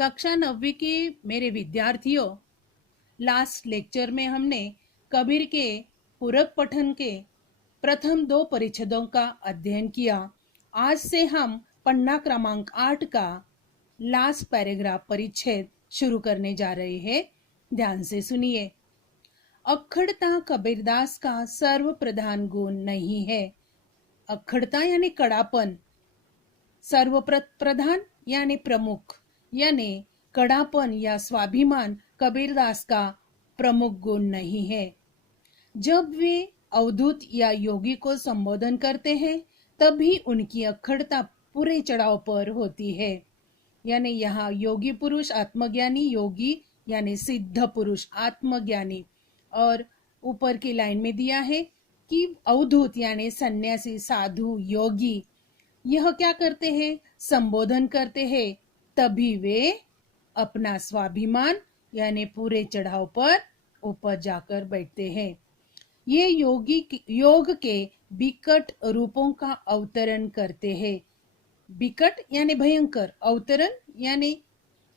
कक्षा 9वीं के मेरे विद्यार्थियों, लास्ट लेक्चर में हमने कबीर के पूरक पठन के प्रथम 2 परिच्छेदों का अध्ययन किया। आज से हम पन्ना क्रमांक 8 का लास्ट पैराग्राफ परिच्छेद शुरू करने जा रहे हैं। ध्यान से सुनिए। अखड़ता कबीरदास का सर्व प्रधान गुण नहीं है। अखड़ता यानी कड़ापन, सर्व प्रधान यानी प्रमुख, यानी कड़ापन या स्वाभिमान कबीरदास का प्रमुख गुण नहीं है। जब वे अवधूत या योगी को संबोधन करते हैं तभी उनकी अखड़ता पूरे चढ़ाव पर होती है। यानी यहाँ योगी पुरुष आत्मज्ञानी, योगी यानी सिद्ध पुरुष आत्मज्ञानी, और ऊपर की लाइन में दिया है कि अवधूत यानी सन्यासी, साधु, योगी, यह क्या करते हैं? संबोधन करते हैं, तभी वे अपना स्वाभिमान यानी पूरे चढ़ाव पर ऊपर जाकर बैठते हैं। ये योग के विकट रूपों का अवतरण करते हैं। विकट यानी भयंकर, अवतरण यानी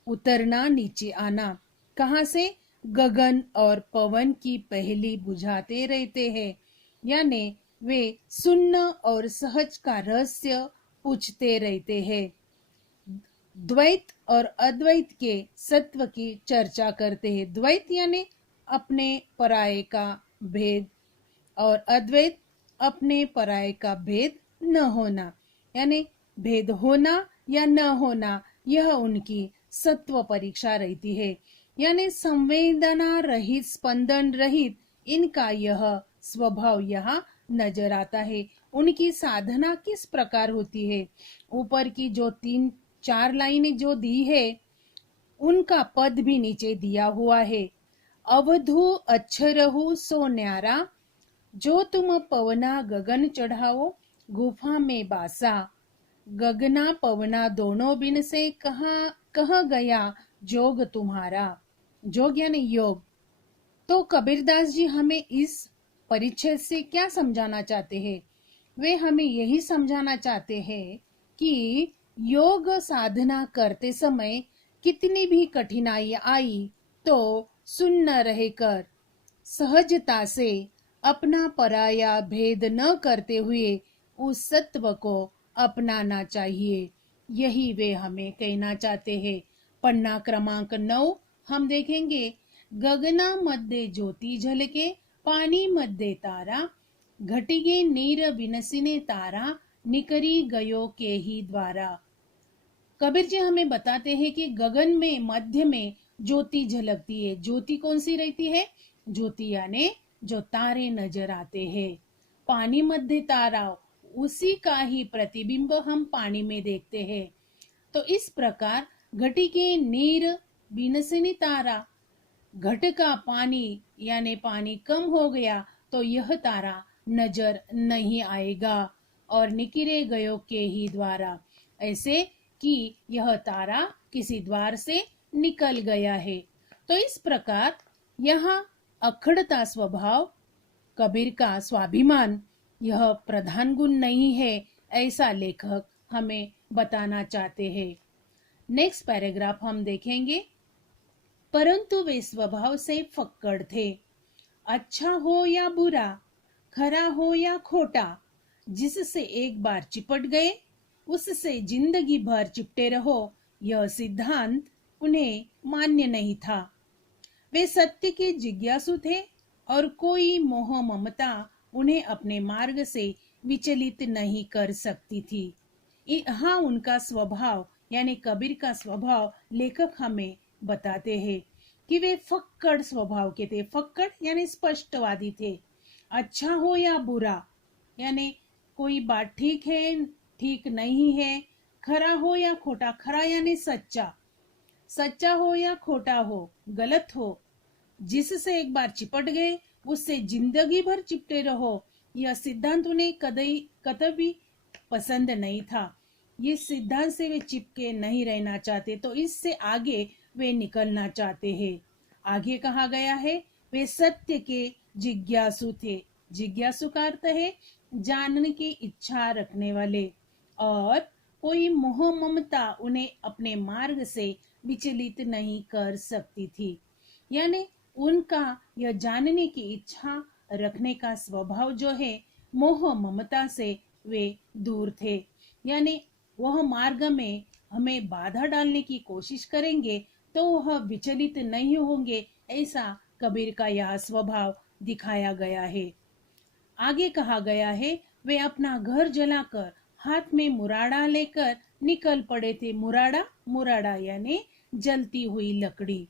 उतरना, नीचे आना। कहाँ से? गगन और पवन की पहली बुझाते रहते हैं। यानी वे सुन्न और सहज का रहस्य पूछते रहते हैं। द्वैत और अद्वैत के सत्व की चर्चा करते हैं। द्वैत यानी अपने पराये का भेद, और अद्वैत अपने पराये का भेद न होना, यानी भेद होना या न होना, यह उनकी सत्व परीक्षा रहती है। यानी संवेदना रहित, स्पंदन रहित इनका यह स्वभाव यहाँ नजर आता है। उनकी साधना किस प्रकार होती है? ऊपर की जो 3-4 लाइनें जो दी है उनका पद भी नीचे दिया हुआ है। अवधू अक्षरहु सो न्यारा, जो तुम पवना गगन चढ़ाओ, गुफा में बासा। गगना पवना दोनों बिन से कह गया जोग तुम्हारा। जोग यानी योग। तो कबीरदास जी हमें इस परिच्छेद से क्या समझाना चाहते हैं? वे हमें यही समझाना चाहते हैं कि योग साधना करते समय कितनी भी कठिनाई आई तो सुन्न रहकर सहजता से अपना पराया भेद न करते हुए उस सत्व को अपनाना चाहिए। यही वे हमें कहना चाहते हैं। पन्ना क्रमांक 9 हम देखेंगे। गगना मध्ये ज्योति झलके, पानी मध्ये तारा, घटिगे नीर बिनसिने तारा, निकरी गयो के ही द्वारा। कबीर जी हमें बताते हैं कि गगन में मध्य में ज्योति झलकती है। ज्योति कौन सी रहती है? ज्योति यानी जो तारे नजर आते हैं। पानी मध्य तारा, उसी का ही प्रतिबिंब हम पानी में देखते हैं। तो इस प्रकार घटिके नीर बिनसिनी तारा, घट का पानी यानी पानी कम हो गया तो यह तारा नजर नहीं आएगा। और निकिरे गयो के ही द्वारा, ऐसे कि यह तारा किसी द्वार से निकल गया है। तो इस प्रकार यहाँ अखड़ता स्वभाव, कबीर का स्वाभिमान, यह प्रधान गुण नहीं है, ऐसा लेखक हमें बताना चाहते हैं। नेक्स्ट पैराग्राफ हम देखेंगे। परंतु वे स्वभाव से फक्कड़ थे। अच्छा हो या बुरा, खरा हो या खोटा, जिससे एक बार चिपट गए उससे जिंदगी भर चिपटे रहो, यह सिद्धांत उन्हें मान्य नहीं था। वे सत्य के जिज्ञासु थे और कोई मोह ममता उन्हें अपने मार्ग से विचलित नहीं कर सकती थी। हाँ, उनका स्वभाव यानी कबीर का स्वभाव लेखक हमें बताते हैं कि वे फक्कड़ स्वभाव के थे। फक्कड़ यानी स्पष्टवादी थे। अच्छा हो या बुरा, यानी कोई बात ठीक है, ठीक नहीं है। खरा हो या खोटा, खरा यानी सच्चा, सच्चा हो या खोटा हो, गलत हो, जिससे एक बार चिपट गए उससे जिंदगी भर चिपटे रहो, यह सिद्धांत उन्हें कतई पसंद नहीं था। ये सिद्धांत से वे चिपके नहीं रहना चाहते, तो इससे आगे वे निकलना चाहते हैं। आगे कहा गया है वे सत्य के जिज्ञासु थे। जिज्ञासु का अर्थ है जानने की इच्छा रखने वाले, और कोई मोह ममता उन्हें अपने मार्ग से विचलित नहीं कर सकती थी। यानी उनका यह जानने की इच्छा रखने का स्वभाव जो है, मोह ममता से वे दूर थे। यानी वह मार्ग में हमें बाधा डालने की कोशिश करेंगे तो वह विचलित नहीं होंगे, ऐसा कबीर का यह स्वभाव दिखाया गया है। आगे कहा गया है, वे अपना घर जलाकर हाथ में मुराड़ा लेकर निकल पड़े थे। मुराड़ा, मुराड़ा यानी जलती हुई लकड़ी।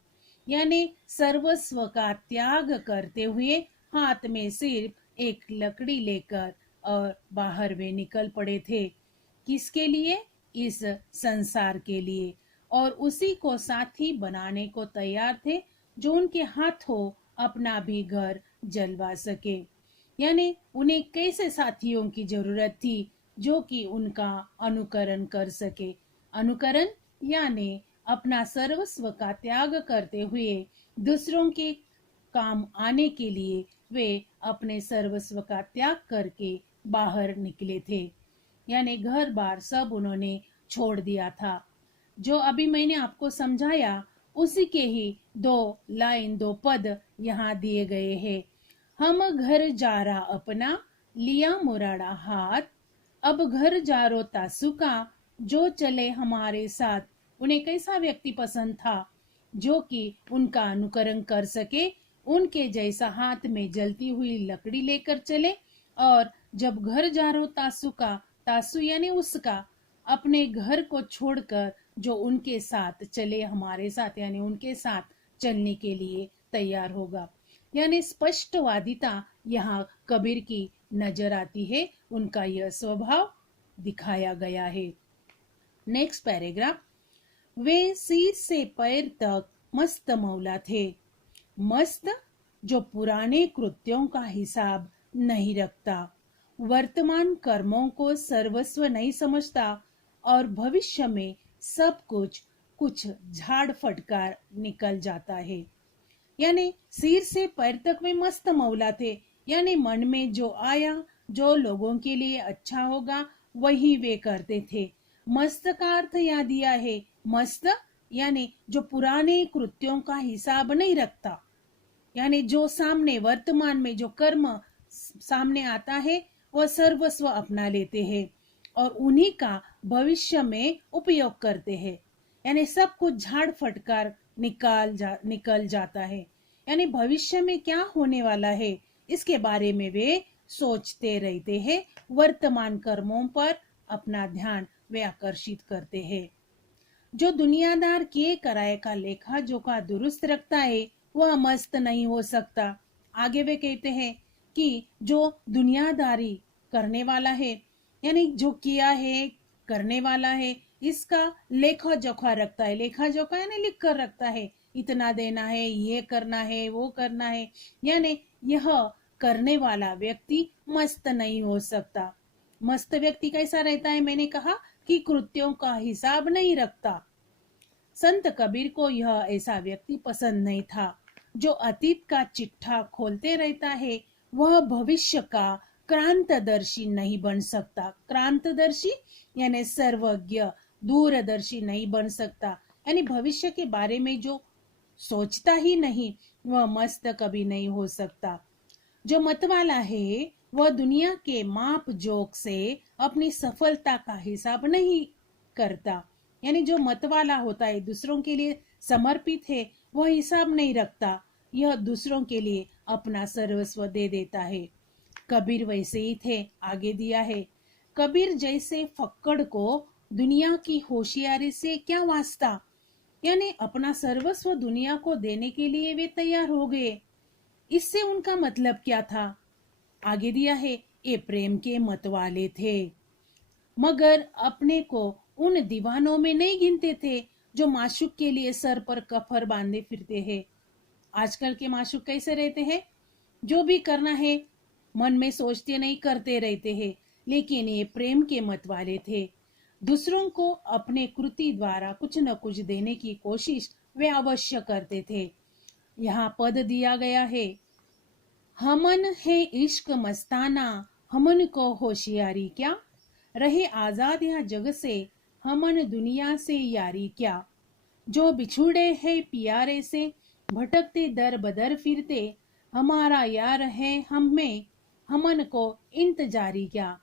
यानी सर्वस्व का त्याग करते हुए हाथ में सिर्फ एक लकड़ी लेकर और बाहर वे निकल पड़े थे। किसके लिए? इस संसार के लिए। और उसी को साथी बनाने को तैयार थे जो उनके हाथों अपना भी घर जलवा सके। यानी उन्हें कैसे साथियों की जरूरत थी जो कि उनका अनुकरण कर सके। अनुकरण यानी अपना सर्वस्व का त्याग करते हुए दूसरों के काम आने के लिए वे अपने सर्वस्व का त्याग करके बाहर निकले थे। यानी घर बार सब उन्होंने छोड़ दिया था। जो अभी मैंने आपको समझाया उसी के ही दो लाइन, दो पद यहाँ दिए गए हैं। हम घर जारा अपना, लिया मुराड़ा हाथ, अब घर जारो तासु का, जो चले हमारे साथ। उन्हें कैसा व्यक्ति पसंद था? जो कि उनका अनुकरण कर सके, उनके जैसा हाथ में जलती हुई लकड़ी लेकर चले। और जब घर जारो तासु का, तासु यानी उसका, अपने घर को छोड़कर जो उनके साथ चले, हमारे साथ यानी उनके साथ चलने के लिए तैयार होगा। यानी स्पष्टवादिता यहाँ कबीर की नजर आती है। उनका यह स्वभाव दिखाया गया है। नेक्स्ट पैराग्राफ, वे सिर से पैर तक मस्त मौला थे। मस्त जो पुराने कृत्यों का हिसाब नहीं रखता, वर्तमान कर्मों को सर्वस्व नहीं समझता और भविष्य में सब कुछ झाड़ फटकार निकल जाता है। यानी सिर से पैर तक वे मस्त मौला थे। यानी मन में जो आया, जो लोगों के लिए अच्छा होगा, वही वे करते थे। मस्त का अर्थ यहाँ दिया है, मस्त यानी जो पुराने कृत्यों का हिसाब नहीं रखता। यानी जो सामने वर्तमान में जो कर्म सामने आता है वह सर्वस्व अपना लेते हैं और उन्हीं का भविष्य में उपयोग करते हैं। यानी सब कुछ झाड़ फटकार निकल जाता है। यानी भविष्य में क्या होने वाला है इसके बारे में वे सोचते रहते हैं। वर्तमान कर्मों पर अपना ध्यान वे आकर्षित करते हैं। जो दुनियादार किए कराए का लेखा जोखा दुरुस्त रखता है वह मस्त नहीं हो सकता। आगे वे कहते हैं कि जो दुनियादारी करने वाला है, यानी जो किया है करने वाला है, इसका लेखा जोखा रखता है। लेखा जोखा यानी लिख कर रखता है, इतना देना है, ये करना है, वो करना है। यानी यह करने वाला व्यक्ति मस्त नहीं हो सकता। मस्त व्यक्ति कैसा रहता है? मैंने कहा कि कृत्यों का हिसाब नहीं रखता। संत कबीर को यह ऐसा व्यक्ति पसंद नहीं था। जो अतीत का चिट्ठा खोलते रहता है वह भविष्य का क्रांतदर्शी नहीं बन सकता। क्रांतदर्शी यानी सर्वज्ञ, दूरदर्शी नहीं बन सकता। यानी भविष्य के बारे में जो सोचता ही नहीं वह मस्त कभी नहीं हो सकता। जो मतवाला है वह दुनिया के माप जोक से अपनी सफलता का हिसाब नहीं करता। यानी जो मतवाला होता है, दूसरों के लिए समर्पित है, वह हिसाब नहीं रखता। यह दूसरों के लिए अपना सर्वस्व दे देता है। कबीर वैसे ही थे। आगे दिया है, कबीर जैसे फक्कड़ को दुनिया की होशियारी से क्या वास्ता। यानी अपना सर्वस्व दुनिया को देने के लिए वे तैयार हो गए। इससे उनका मतलब क्या था? आगे दिया है, ये प्रेम के मतवाले थे मगर अपने को उन दीवानों में नहीं गिनते थे जो माशूक के लिए सर पर कफर बांधे फिरते हैं। आजकल के माशूक कैसे रहते हैं? जो भी करना है मन में सोचते नहीं, करते रहते हैं। लेकिन ये प्रेम के मत वाले थे। दूसरों को अपने कृति द्वारा कुछ न कुछ देने की कोशिश वे अवश्य करते थे। यहाँ पद दिया गया है, हमन है इश्क मस्ताना, हमन को होशियारी क्या, रहे आजाद यहाँ जग से, हमन दुनिया से यारी क्या, जो बिछुड़े है पियारे से, भटकते दर बदर फिरते, हमारा यार है हम में, हमन को इंतजारी क्या।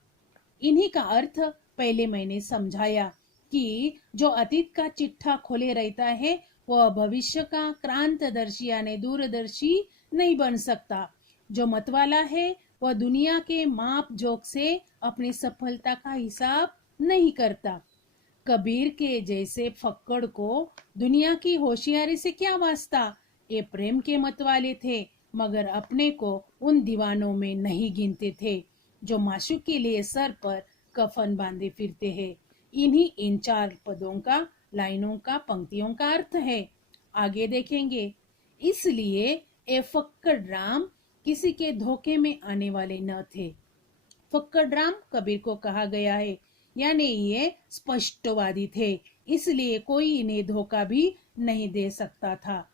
इन्हीं का अर्थ पहले मैंने समझाया कि जो अतीत का चिट्ठा खोले रहता है वह भविष्य का क्रांतदर्शी यानी दूरदर्शी नहीं बन सकता। जो मतवाला है वह दुनिया के माप जोक से अपनी सफलता का हिसाब नहीं करता। कबीर के जैसे फक्कड़ को दुनिया की होशियारी से क्या वास्ता। ये प्रेम के मतवाले थे मगर अपने को उन दीवानों में नहीं गिनते थे जो माशूक के लिए सर पर कफन बांधे फिरते हैं। इन्हीं इन 4 पदों का, लाइनों का, पंक्तियों का अर्थ है। आगे देखेंगे। इसलिए ए फक्कड़ राम किसी के धोखे में आने वाले न थे। फक्कड़ राम कबीर को कहा गया है, यानी ये स्पष्टवादी थे, इसलिए कोई इन्हें धोखा भी नहीं दे सकता था।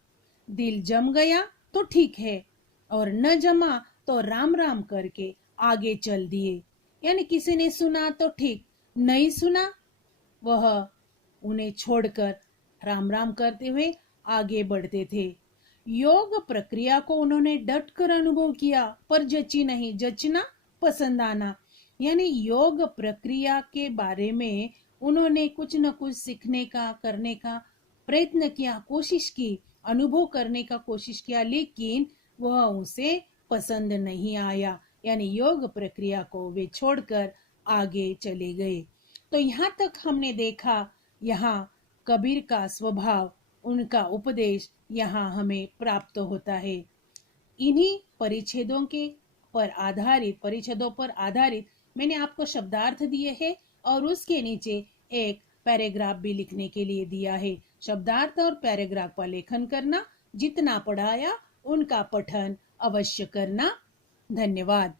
दिल जम गया तो ठीक है और न जमा तो राम राम करके आगे चल दिए। यानी किसी ने सुना तो ठीक, नहीं सुना वह उन्हें छोड़कर राम राम करते हुए आगे बढ़ते थे। योग प्रक्रिया को उन्होंने डट कर अनुभव किया, पर जची नहीं, जचना पसंद आना। यानी योग प्रक्रिया के बारे में उन्होंने कुछ न कुछ सीखने का, करने का प्रयत्न किया, कोशिश की, अनुभव करने का कोशिश किया, लेकिन वह उसे पसंद नहीं आया। यानी योग प्रक्रिया को वे छोड़कर आगे चले गए। तो यहाँ तक हमने देखा, यहाँ कबीर का स्वभाव, उनका उपदेश यहाँ हमें प्राप्त होता है। इन्हीं परिच्छेदों पर आधारित मैंने आपको शब्दार्थ दिए हैं और उसके नीचे एक पैराग्राफ भी लिखने के लिए दिया है। शब्दार्थ और पैराग्राफ का लेखन करना, जितना पढ़ाया उनका पठन अवश्य करना। धन्यवाद।